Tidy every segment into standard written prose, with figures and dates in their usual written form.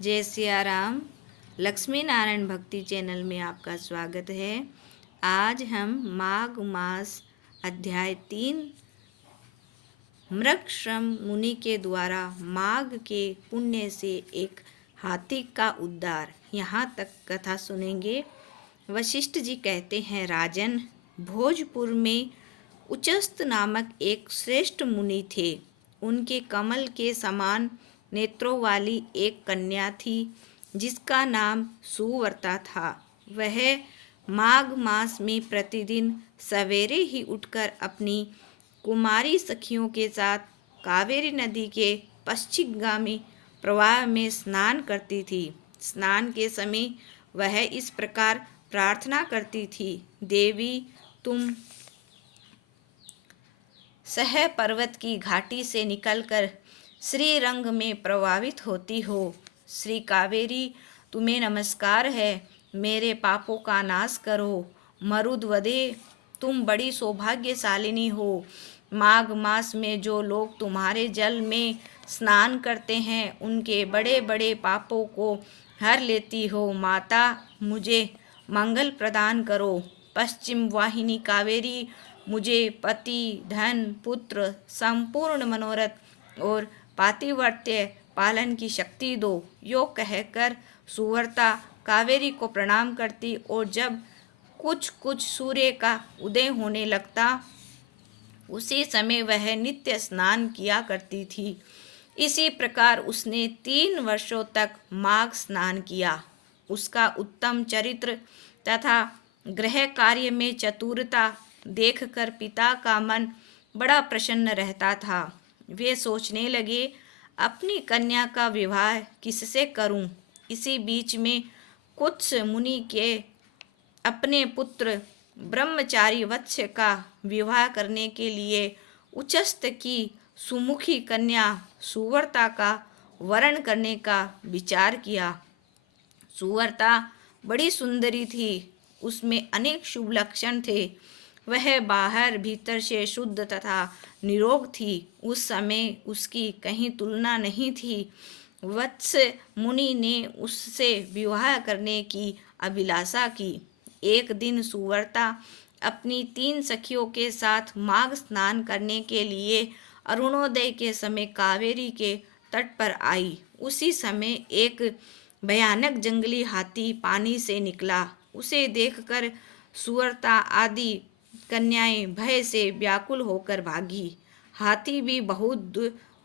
जय सिया राम। लक्ष्मी नारायण भक्ति चैनल में आपका स्वागत है। आज हम माघ मास अध्याय 3 मृगश्रम मुनि के द्वारा माघ के पुण्य से एक हाथी का उद्धार, यहाँ तक कथा सुनेंगे। वशिष्ठ जी कहते हैं, राजन, भोजपुर में उचस्त नामक एक श्रेष्ठ मुनि थे। उनके कमल के समान नेत्रों वाली एक कन्या थी जिसका नाम सुवर्ता था। वह माघ मास में प्रतिदिन सवेरे ही उठकर अपनी कुमारी सखियों के साथ कावेरी नदी के पश्चिमगामी प्रवाह में स्नान करती थी। स्नान के समय वह इस प्रकार प्रार्थना करती थी, देवी, तुम सह पर्वत की घाटी से निकलकर श्रीरंग में प्रवाहित होती हो। श्री कावेरी, तुम्हें नमस्कार है, मेरे पापों का नाश करो। मरुद्वदे, तुम बड़ी सौभाग्यशालिनी हो। माघ मास में जो लोग तुम्हारे जल में स्नान करते हैं उनके बड़े बड़े पापों को हर लेती हो। माता, मुझे मंगल प्रदान करो। पश्चिम वाहिनी कावेरी, मुझे पति, धन, पुत्र, संपूर्ण मनोरथ और पातिव्रत्य पालन की शक्ति दो। यो कहकर सुवर्ता कावेरी को प्रणाम करती और जब कुछ कुछ सूर्य का उदय होने लगता उसी समय वह नित्य स्नान किया करती थी। इसी प्रकार उसने 3 वर्षों तक माघ स्नान किया। उसका उत्तम चरित्र तथा गृह कार्य में चतुरता देखकर पिता का मन बड़ा प्रसन्न रहता था। वे सोचने लगे, अपनी कन्या का विवाह किससे करूं। इसी बीच में कुछ मुनि के अपने पुत्र ब्रह्मचारी वत्स का विवाह करने के लिए उचस्त की सुमुखी कन्या सुवर्ता का वरण करने का विचार किया। सुवर्ता बड़ी सुंदरी थी, उसमें अनेक शुभ लक्षण थे। वह बाहर भीतर से शुद्ध तथा निरोग थी। उस समय उसकी कहीं तुलना नहीं थी। वत्स मुनि ने उससे विवाह करने की अभिलाषा की। एक दिन सुवर्ता अपनी 3 सखियों के साथ माघ स्नान करने के लिए अरुणोदय के समय कावेरी के तट पर आई। उसी समय एक भयानक जंगली हाथी पानी से निकला। उसे देखकर सुवर्ता आदि कन्याएं भय से व्याकुल होकर भागी। हाथी भी बहुत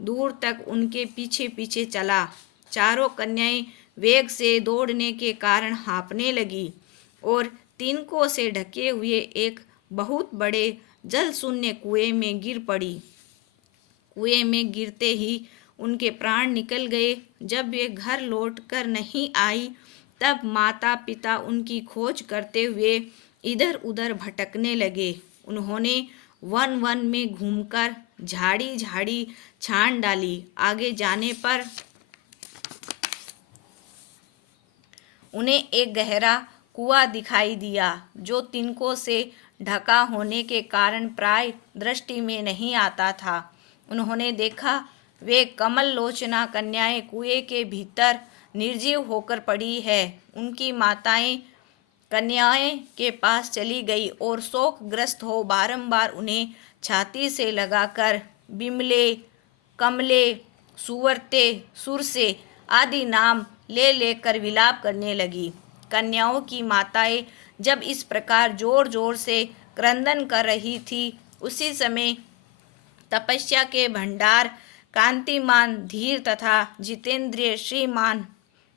दूर तक उनके पीछे पीछे चला। चारों कन्याएं वेग से दौड़ने के कारण हाँफने लगी और तिनकों से ढके हुए एक बहुत बड़े जल शून्य कुएं में गिर पड़ी। कुएं में गिरते ही उनके प्राण निकल गए। जब वे घर लौट कर नहीं आई तब माता पिता उनकी खोज करते हुए इधर उधर भटकने लगे। उन्होंने वन वन में घूमकर झाड़ी झाड़ी छान डाली। आगे जाने पर उन्हें एक गहरा कुआं दिखाई दिया जो तिनकों से ढका होने के कारण प्राय दृष्टि में नहीं आता था। उन्होंने देखा, वे कमल लोचना कन्याएं कुएं के भीतर निर्जीव होकर पड़ी है। उनकी माताएं कन्याएं के पास चली गई और शोकग्रस्त हो बारंबार उन्हें छाती से लगाकर बिमले, कमले, सुवर्ते, सुरसे आदि नाम ले लेकर विलाप करने लगी। कन्याओं की माताएं जब इस प्रकार जोर जोर से क्रंदन कर रही थी उसी समय तपस्या के भंडार कांतिमान, धीर तथा जितेंद्रिय श्रीमान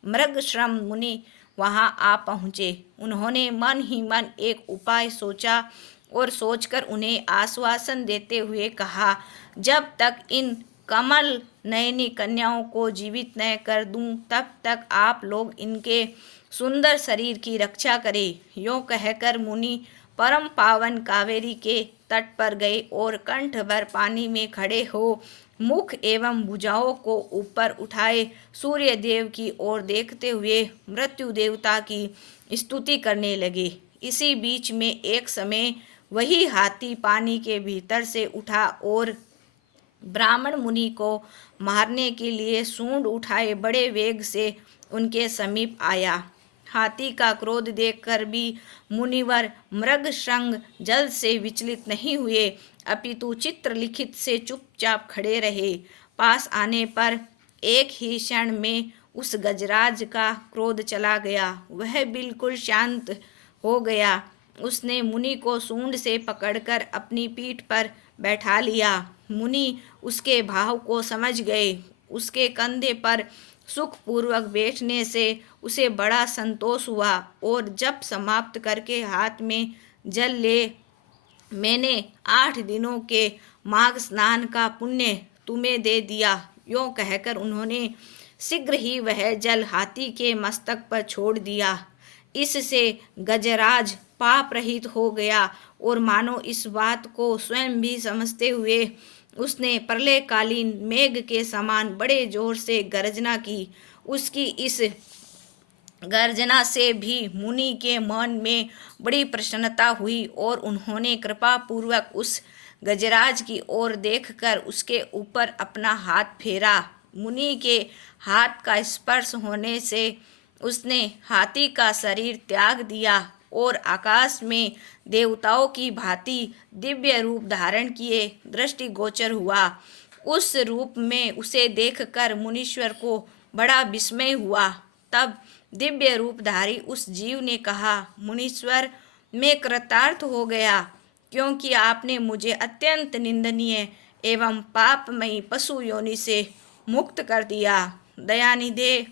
मृगश्रम मुनि वहां आ पहुँचे। उन्होंने मन ही मन एक उपाय सोचा और सोचकर उन्हें आश्वासन देते हुए कहा, जब तक इन कमल नयनी कन्याओं को जीवित न कर दूं तब तक आप लोग इनके सुंदर शरीर की रक्षा करें। यों कहकर मुनि परम पावन कावेरी के तट पर गए और कंठ भर पानी में खड़े हो मुख एवं भुजाओं को ऊपर उठाए सूर्य देव की ओर देखते हुए मृत्यु देवता की स्तुति करने लगे। इसी बीच में एक समय वही हाथी पानी के भीतर से उठा और ब्राह्मण मुनि को मारने के लिए सूंड उठाए बड़े वेग से उनके समीप आया। हाथी का क्रोध देखकर भी मुनिवर मृग श्रृंग जल से विचलित नहीं हुए, अपितु चित्रलिखित से चुपचाप खड़े रहे। पास आने पर एक ही क्षण में उस गजराज का क्रोध चला गया। वह बिल्कुल शांत हो गया। उसने मुनि को सूंड से पकड़कर अपनी पीठ पर बैठा लिया। मुनि उसके भाव को समझ गए। उसके कंधे पर सुखपूर्वक बैठने से उसे बड़ा संतोष हुआ और जब समाप्त करके हाथ में जल ले, मैंने 8 दिनों के माघ स्नान का पुण्य तुम्हें दे दिया। यों कहकर उन्होंने शीघ्र ही वह जल हाथी के मस्तक पर छोड़ दिया। इससे गजराज पाप रहित हो गया और मानो इस बात को स्वयं भी समझते हुए उसने प्रलयकालीन मेघ के समान बड़े जोर से गर्जना की। उसकी इस गर्जना से भी मुनि के मन में बड़ी प्रसन्नता हुई और उन्होंने कृपा पूर्वक उस गजराज की ओर देखकर उसके ऊपर अपना हाथ फेरा। मुनि के हाथ का स्पर्श होने से उसने हाथी का शरीर त्याग दिया और आकाश में देवताओं की भांति दिव्य रूप धारण किए दृष्टिगोचर हुआ। उस रूप में उसे देखकर मुनीश्वर को बड़ा विस्मय हुआ। तब दिव्य रूपधारी उस जीव ने कहा, मुनीश्वर, मैं कृतार्थ हो गया, क्योंकि आपने मुझे अत्यंत निंदनीय एवं पापमयी पशु योनि से मुक्त कर दिया। दयानिधे,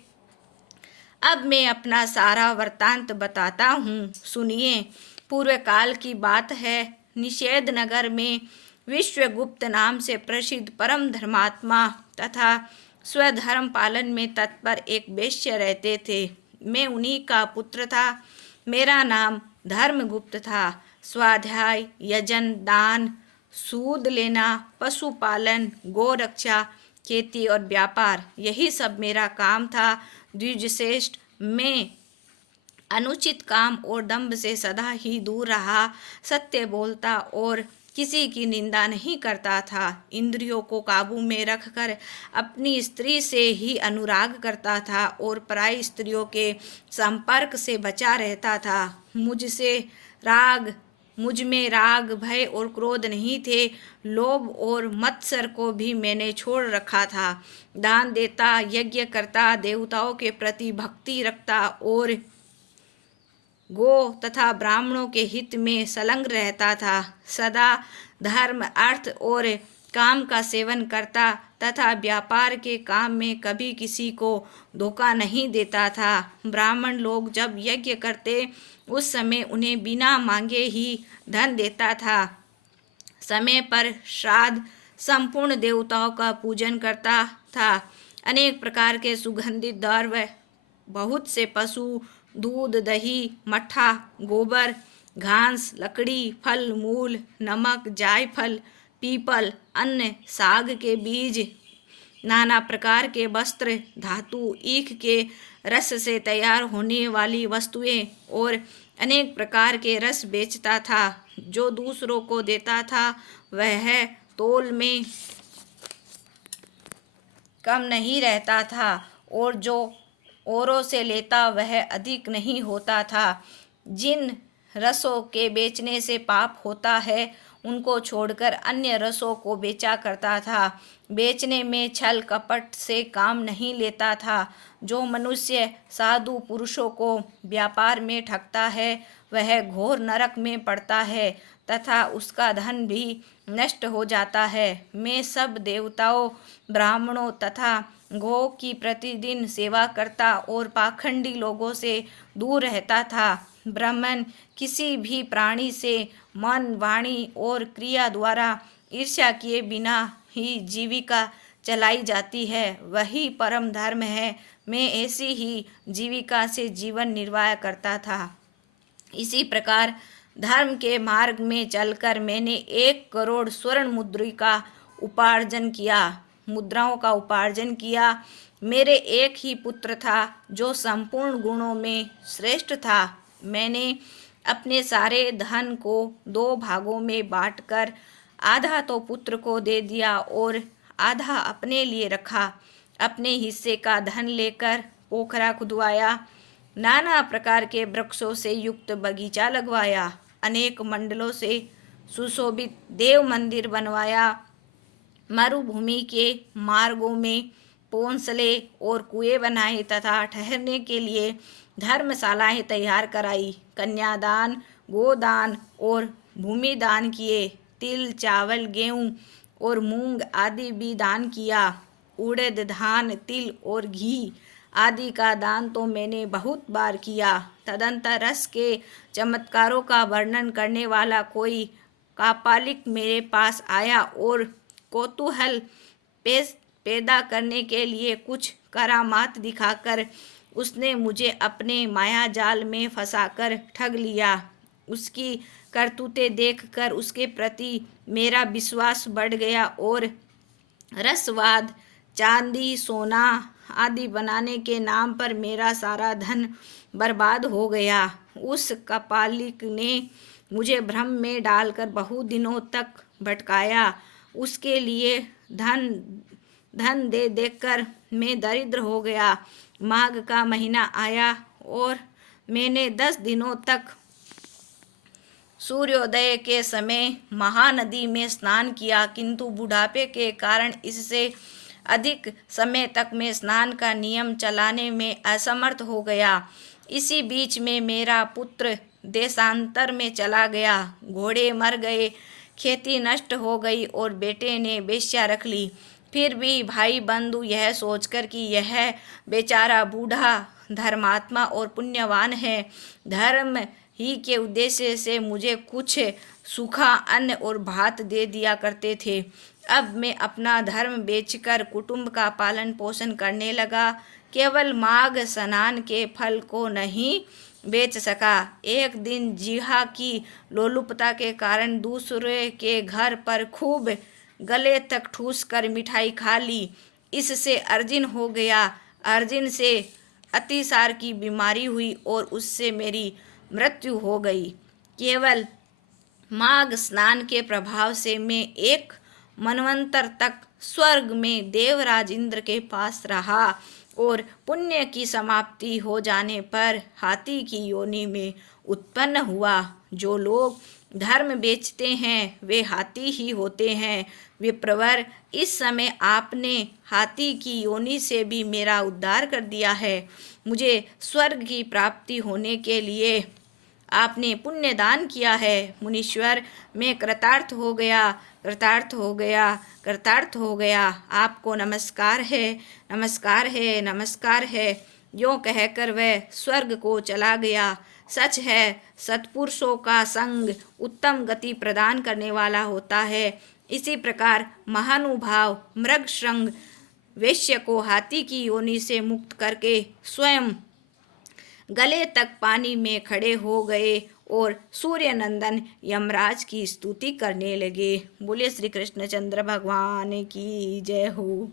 अब मैं अपना सारा वृत्तांत बताता हूँ, सुनिए। पूर्व काल की बात है। निषेध नगर में विश्वगुप्त नाम से प्रसिद्ध परम धर्मात्मा तथा स्वधर्म पालन में तत्पर एक वेश्य रहते थे। मैं उन्हीं का पुत्र था। मेरा नाम धर्मगुप्त था। स्वाध्याय, यजन, दान, सूद लेना, पशुपालन, गोरक्षा, खेती और व्यापार, यही सब मेरा काम था। द्विजश्रेष्ठ, मैं अनुचित काम और दंभ से सदा ही दूर रहा। सत्य बोलता और किसी की निंदा नहीं करता था। इंद्रियों को काबू में रखकर अपनी स्त्री से ही अनुराग करता था और पराई स्त्रियों के संपर्क से बचा रहता था। मुझ में राग, भय और क्रोध नहीं थे। लोभ और मत्सर को भी मैंने छोड़ रखा था। दान देता, यज्ञ करता, देवताओं के प्रति भक्ति रखता और गो तथा ब्राह्मणों के हित में संलग्न रहता था। सदा धर्म, अर्थ और काम का सेवन करता तथा व्यापार के काम में कभी किसी को धोखा नहीं देता था। ब्राह्मण लोग जब यज्ञ करते उस समय उन्हें बिना मांगे ही धन देता था। समय पर श्राद्ध, संपूर्ण देवताओं का पूजन करता था। अनेक प्रकार के सुगंधित द्रव्य, बहुत से पशु, दूध, दही, मट्ठा, गोबर, घास, लकड़ी, फल मूल, नमक, जायफल, पीपल, अन्न, साग के बीज, नाना प्रकार के वस्त्र, धातु, ईख के रस से तैयार होने वाली वस्तुएं और अनेक प्रकार के रस बेचता था। जो दूसरों को देता था वह तोल में कम नहीं रहता था और जो औरों से लेता वह अधिक नहीं होता था। जिन रसों के बेचने से पाप होता है उनको छोड़कर अन्य रसों को बेचा करता था। बेचने में छल कपट से काम नहीं लेता था। जो मनुष्य साधु पुरुषों को व्यापार में ठगता है वह घोर नरक में पड़ता है तथा उसका धन भी नष्ट हो जाता है। मैं सब देवताओं, ब्राह्मणों तथा गौ की प्रतिदिन सेवा करता और पाखंडी लोगों से दूर रहता था। ब्राह्मण किसी भी प्राणी से मन, वाणी और क्रिया द्वारा ईर्ष्या किए बिना ही जीविका चलाई जाती है, वही परम धर्म है। मैं ऐसी ही जीविका से जीवन निर्वाह करता था। इसी प्रकार धर्म के मार्ग में चलकर मैंने 1 करोड़ स्वर्ण मुद्राओं का उपार्जन किया। मेरे एक ही पुत्र था जो संपूर्ण गुणों में श्रेष्ठ था। मैंने अपने सारे धन को 2 भागों में बांटकर आधा तो पुत्र को दे दिया और आधा अपने लिए रखा। अपने हिस्से का धन लेकर पोखरा खुदवाया, नाना प्रकार के वृक्षों से युक्त बगीचा लगवाया, अनेक मंडलों से सुशोभित देव मंदिर बनवाया, मरुभूमि के मार्गों में पोंसले और कुएं बनाए तथा ठहरने के लिए धर्मशालाएं तैयार कराई। कन्यादान, गोदान और भूमि दान किए। तिल, चावल, गेहूं और मूंग आदि भी दान किया। उड़द, धान, तिल और घी आदि का दान तो मैंने बहुत बार किया। तदंतर रस के चमत्कारों का वर्णन करने वाला कोई कापालिक मेरे पास आया और कौतूहल पैदा करने के लिए कुछ करामात दिखाकर उसने मुझे अपने माया जाल में फंसाकर ठग लिया। उसकी करतूतें देखकर उसके प्रति मेरा विश्वास बढ़ गया और रसवाद, चांदी, सोना आदि बनाने के नाम पर मेरा सारा धन बर्बाद हो गया। उस कपालिक ने मुझे भ्रम में डालकर बहु दिनों तक भटकाया। उसके लिए धन दे देकर मैं दरिद्र हो गया। माघ का महीना आया और मैंने 10 दिनों तक सूर्योदय के समय महानदी में स्नान किया, किंतु बुढ़ापे के कारण इससे अधिक समय तक मैं स्नान का नियम चलाने में असमर्थ हो गया। इसी बीच में मेरा पुत्र देशांतर में चला गया, घोड़े मर गए, खेती नष्ट हो गई और बेटे ने वेश्या रख ली। फिर भी भाई बंधु यह सोचकर कि यह बेचारा बूढ़ा धर्मात्मा और पुण्यवान है, धर्म ही के उद्देश्य से मुझे कुछ सूखा अन्न और भात दे दिया करते थे। अब मैं अपना धर्म बेचकर कुटुंब का पालन पोषण करने लगा। केवल माघ स्नान के फल को नहीं बेच सका। एक दिन जिहा की लोलुपता के कारण दूसरे के घर पर खूब गले तक ठूस कर मिठाई खा ली। इससे अर्जिन हो गया। अर्जिन से अतिसार की बीमारी हुई और उससे मेरी मृत्यु हो गई। केवल माघ स्नान के प्रभाव से मैं एक मनवंतर तक स्वर्ग में देवराज इंद्र के पास रहा और पुण्य की समाप्ति हो जाने पर हाथी की योनि में उत्पन्न हुआ। जो लोग धर्म बेचते हैं वे हाथी ही होते हैं। विप्रवर, इस समय आपने हाथी की योनि से भी मेरा उद्धार कर दिया है। मुझे स्वर्ग की प्राप्ति होने के लिए आपने पुण्य दान किया है। मुनीश्वर, मैं कृतार्थ हो गया, कृतार्थ हो गया, कृतार्थ हो गया। आपको नमस्कार है, नमस्कार है, नमस्कार है। यों कहकर वह स्वर्ग को चला गया। सच है, सत्पुरुषों का संग उत्तम गति प्रदान करने वाला होता है। इसी प्रकार महानुभाव मृगश्रंग वेश्य को हाथी की योनि से मुक्त करके स्वयं गले तक पानी में खड़े हो गए और सूर्यनंदन यमराज की स्तुति करने लगे। बोले श्री कृष्णचंद्र भगवान की जय हो।